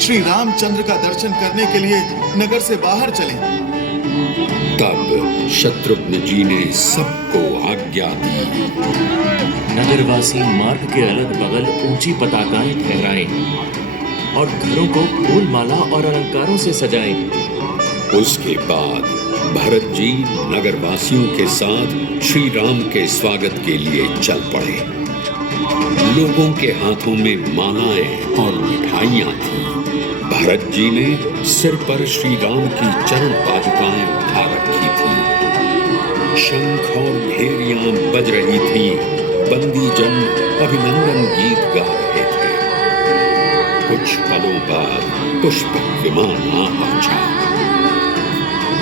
श्री रामचंद्र का दर्शन करने के लिए नगर से बाहर चले। तब शत्रुघ्न जी ने सबको आज्ञा दी। नगरवासी मार्ग के अलग बगल ऊंची पताकाएं फहराएं और घरों को फूल माला और अलंकारों से सजाएं। उसके बाद भरत जी नगरवासियों के साथ श्री राम के स्वागत के लिए चल पड़े। लोगों के हाथों में मालाएं और मिठाइयां थीं। भरत जी ने सिर पर श्री राम की चरण पादुकाएं उठा रखी थीं। शंख और भेरियां बज रही थीं। बंदी जन अभिनंदन गीत गा रहे थे। कुछ पलों बाद पुष्पक विमान आ पहुंचा।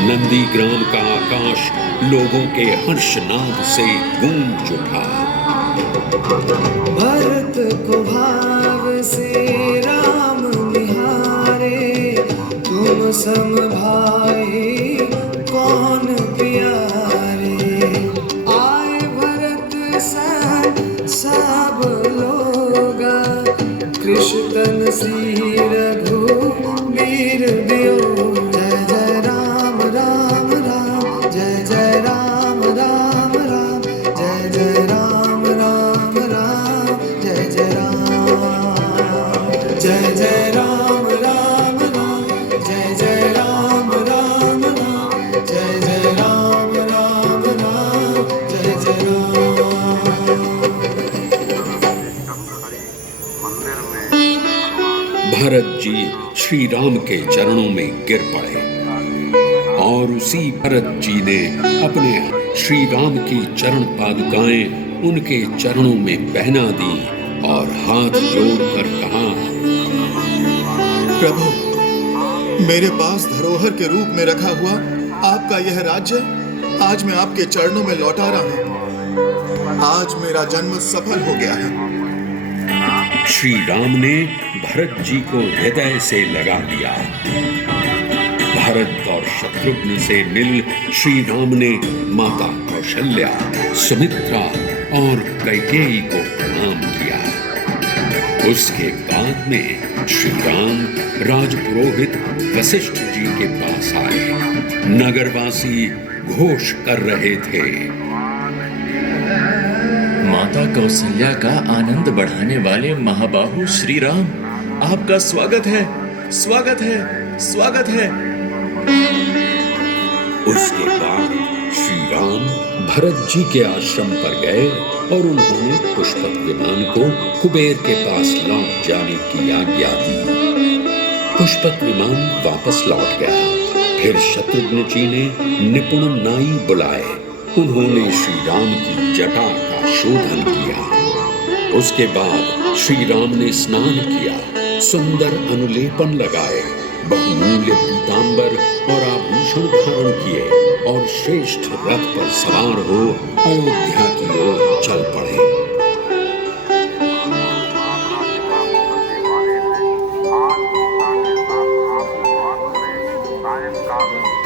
नंदीग्राम का आकाश लोगों के हर्षनाद से गूंज उठा। भरत को भाव से राम निहारे, तुम सम भाई कौन प्यारे। आए भरत सन सब लोगा, कृष्ण तन सी रघुबीर दियो। जय जय राम राम राम, जय जय राम राम राम, जय जय राम राम राम, जय जय राम। जय जय राम राम राम, जय जय राम राम राम, जय जय राम राम राम, जय जय राम। भरत जी श्री राम के चरणों में गिर पड़े और उसी भरत जी ने अपने श्री राम की चरण पादुकाएं उनके चरणों में पहना दी और हाथ जोड़कर कहा, प्रभु, मेरे पास धरोहर के रूप में रखा हुआ आपका यह राज्य आज मैं आपके चरणों में लौटा रहा हूं। आज मेरा जन्म सफल हो गया है। श्री राम ने भरत जी को हृदय से लगा लिया। भरत और शत्रुघ्न से मिल श्री राम ने माता कौशल्या, सुमित्रा और कैकेयी को प्रणाम किया। उसके बाद में श्री राम राजपुरोहित वशिष्ठ जी के पास आए। नगरवासी घोष कर रहे थे, माता कौशल्या का आनंद बढ़ाने वाले महाबाहु श्री राम, आपका स्वागत है, स्वागत है, स्वागत है। उसके बाद श्री राम भरत जी के आश्रम पर गए और उन्होंने पुष्पक विमान को कुबेर के पास लौट जाने की आज्ञा दी। पुष्पक विमान वापस लौट गया। फिर शत्रुघ्न जी ने निपुण नाई बुलाए। उन्होंने श्री राम की जटा का शोधन किया। उसके बाद श्री राम ने स्नान किया, सुंदर अनुलेपन लगाए, बहुमूल्य पीतांबर और आभूषण धारण किए और श्रेष्ठ रथ पर सवार हो अयोध्या की ओर चल पड़े।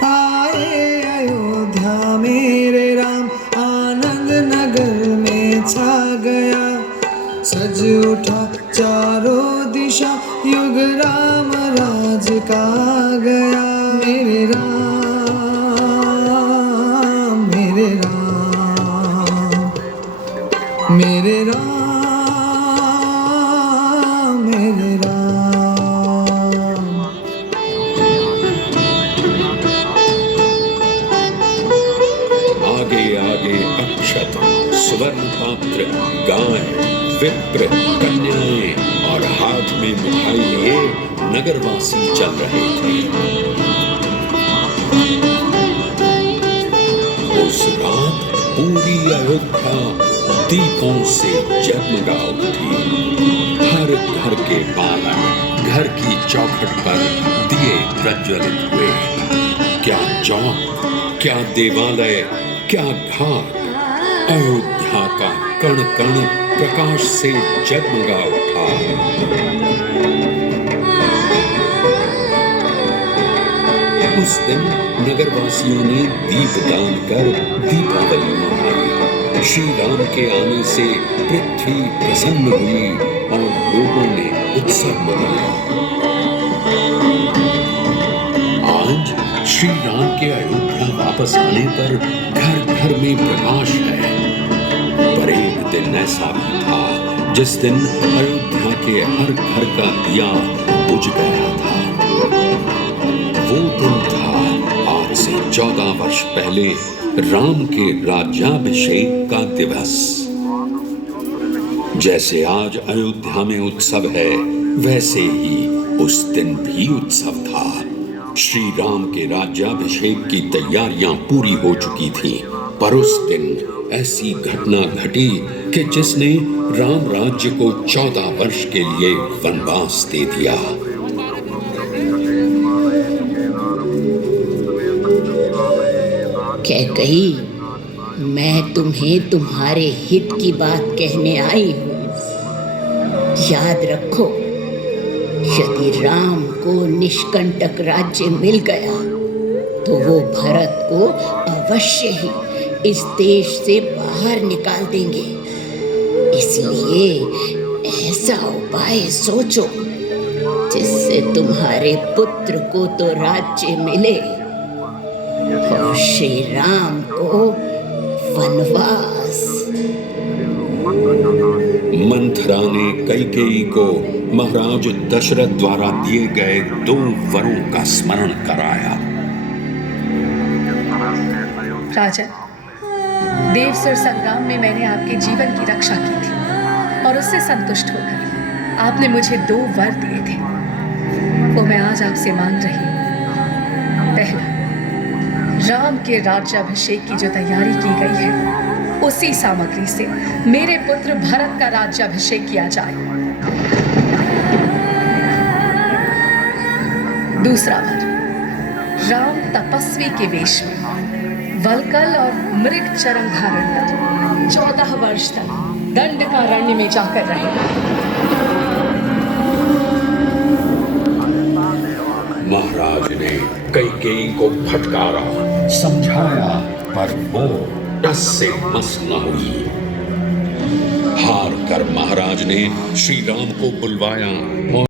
आए अयोध्या मेरे राम, आनंद नगर में छा गया। सज उठा चारों दिशा, युग राम राज का गया। मेरे राम, मेरे राम, मेरे राम, मेरे राम। आगे आगे अक्षत, स्वर्ण पात्र, गाय, विप्र, कन्याएं और हाथ में मिठाई लिए नगरवासी चल रहे थे। उस रात पूरी अयोध्या दीपों से जगमगा उठी। हर घर के बाहर, घर की चौखट पर दिए प्रज्वलित हुए। क्या चौक, क्या देवालय, क्या घाट, अयोध्या का कण कण प्रकाश से जगमगा उठा। उस दिन नगरवासियों ने दीपदान कर दीपावली मनाई। श्री राम के आने से पृथ्वी प्रसन्न हुई और लोगों ने उत्सव मनाया। श्री राम के अयोध्या वापस आने पर घर घर में प्रकाश है। पर एक दिन ऐसा भी था जिस दिन अयोध्या के हर घर का दिया बुझ गया था। वो दिन था आज से 14 वर्ष पहले राम के राज्याभिषेक का दिवस। जैसे आज अयोध्या में उत्सव है, वैसे ही उस दिन भी उत्सव था। श्री राम के राज्याभिषेक की तैयारियां पूरी हो चुकी थीं, पर उस दिन ऐसी घटना घटी कि जिसने राम राज्य को 14 वर्ष के लिए वनवास दे दिया। कैकई, मैं तुम्हें तुम्हारे हित की बात कहने आई हूँ। याद रखो, यदि राम को निष्कंटक राज्य मिल गया तो वो भरत को अवश्य ही इस देश से बाहर निकाल देंगे। इसलिए ऐसा उपाय सोचो जिससे तुम्हारे पुत्र को तो राज्य मिले और श्री राम को वनवास। मंथरा ने कैकेयी को महाराज दशरथ द्वारा दिए गए 2 वरों का स्मरण कराया। राजन, देवसुर संग्राम में मैंने आपके जीवन की रक्षा की थी और उससे संतुष्ट होकर आपने मुझे 2 वर दिए थे। वो मैं आज आपसे मांग रही हूँ। पहला, राम के राज्याभिषेक की जो तैयारी की गई है, उसी सामग्री से मेरे पुत्र भरत का राज्याभिषेक किया जाए। दूसरा वर, राम तपस्वी के वेश में वल्कल और मृग चरण धारण कर 14 वर्ष तक दंडकारण्य में जाकर रहेगा। महाराज ने कैकेयी को फटकारा, समझाया, पर वो टस से मस न हुई। हार कर महाराज ने श्री राम को बुलवाया और